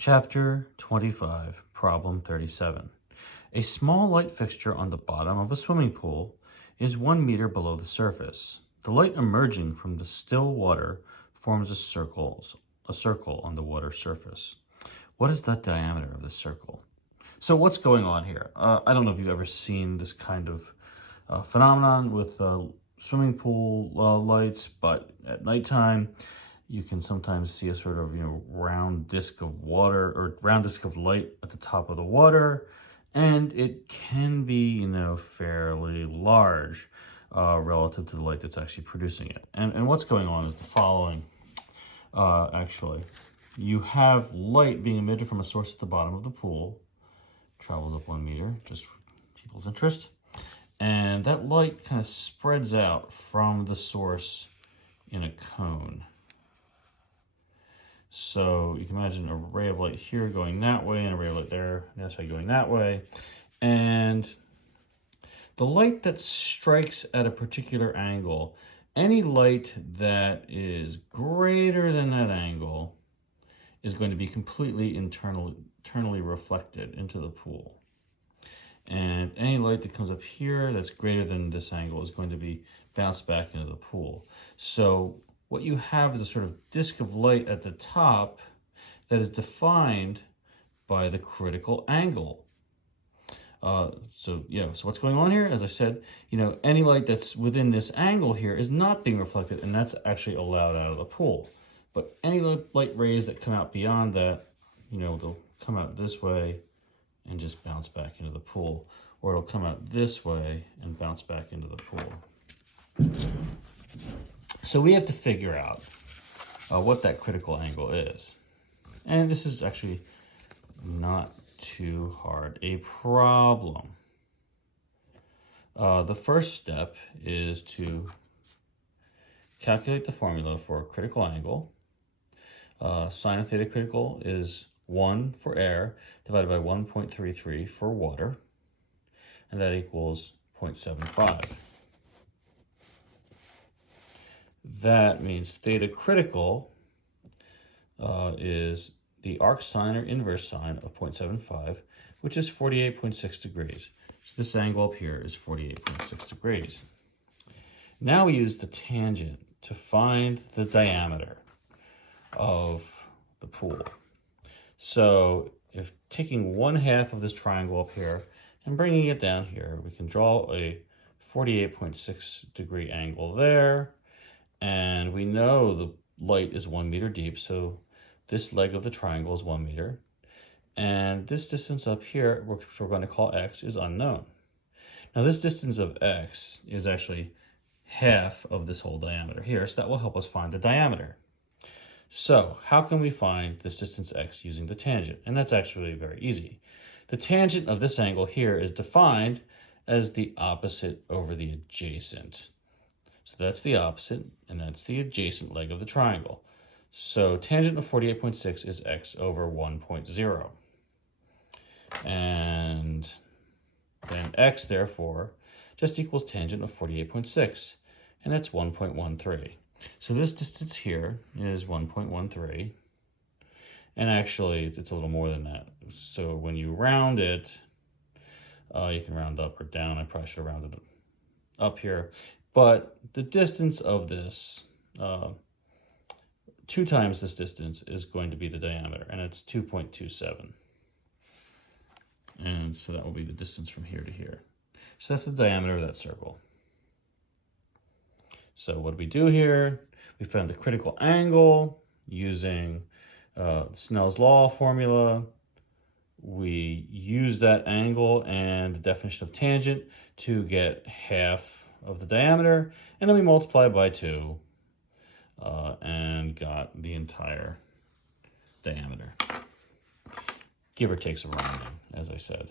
Chapter 25, Problem 37. A small light fixture on the bottom of a swimming pool is 1 meter below the surface. The light emerging from the still water forms a circle on the water surface. What is the diameter of the circle? So what's going on here? I don't know if you've ever seen this kind of phenomenon with swimming pool lights, but at nighttime, you can sometimes see a sort of, round disc of water or round disc of light at the top of the water. And it can be, fairly large relative to the light that's actually producing it. And what's going on is the following, actually. You have light being emitted from a source at the bottom of the pool, travels up 1 meter, just for people's interest. And that light kind of spreads out from the source in a cone. So you can imagine a ray of light here going that way and a ray of light there, that's why going that way. And the light that strikes at a particular angle, any light that is greater than that angle is going to be completely internally reflected into the pool. And any light that comes up here that's greater than this angle is going to be bounced back into the pool. So what you have is a sort of disk of light at the top that is defined by the critical angle. So what's going on here? As I said, any light that's within this angle here is not being reflected, and that's actually allowed out of the pool. But any light rays that come out beyond that, they'll come out this way and just bounce back into the pool, or it'll come out this way and bounce back into the pool. So we have to figure out what that critical angle is. And this is actually not too hard a problem. The first step is to calculate the formula for critical angle. Sine of theta critical is 1 for air divided by 1.33 for water, and that equals 0.75. That means theta critical is the arc sine or inverse sine of 0.75, which is 48.6 degrees. So this angle up here is 48.6 degrees. Now we use the tangent to find the diameter of the pool. So if taking 1/2 of this triangle up here and bringing it down here, we can draw a 48.6 degree angle there. And we know the light is 1 meter deep, so this leg of the triangle is 1 meter. And this distance up here, which we're going to call x, is unknown. Now this distance of x is actually half of this whole diameter here, so that will help us find the diameter. So how can we find this distance x using the tangent? And that's actually very easy. The tangent of this angle here is defined as the opposite over the adjacent. So that's the opposite, and that's the adjacent leg of the triangle. So tangent of 48.6 is x over 1.0. And then x, therefore, just equals tangent of 48.6, and that's 1.13. So this distance here is 1.13, and actually it's a little more than that. So when you round it, you can round up or down. I probably should have rounded it up here. But the distance of this, 2 times this distance, is going to be the diameter, and it's 2.27. And so that will be the distance from here to here. So that's the diameter of that circle. So what do we do here? We found the critical angle using Snell's law formula. We use that angle and the definition of tangent to get half of the diameter, and then we multiply by 2 and got the entire diameter. Give or take some rounding, as I said.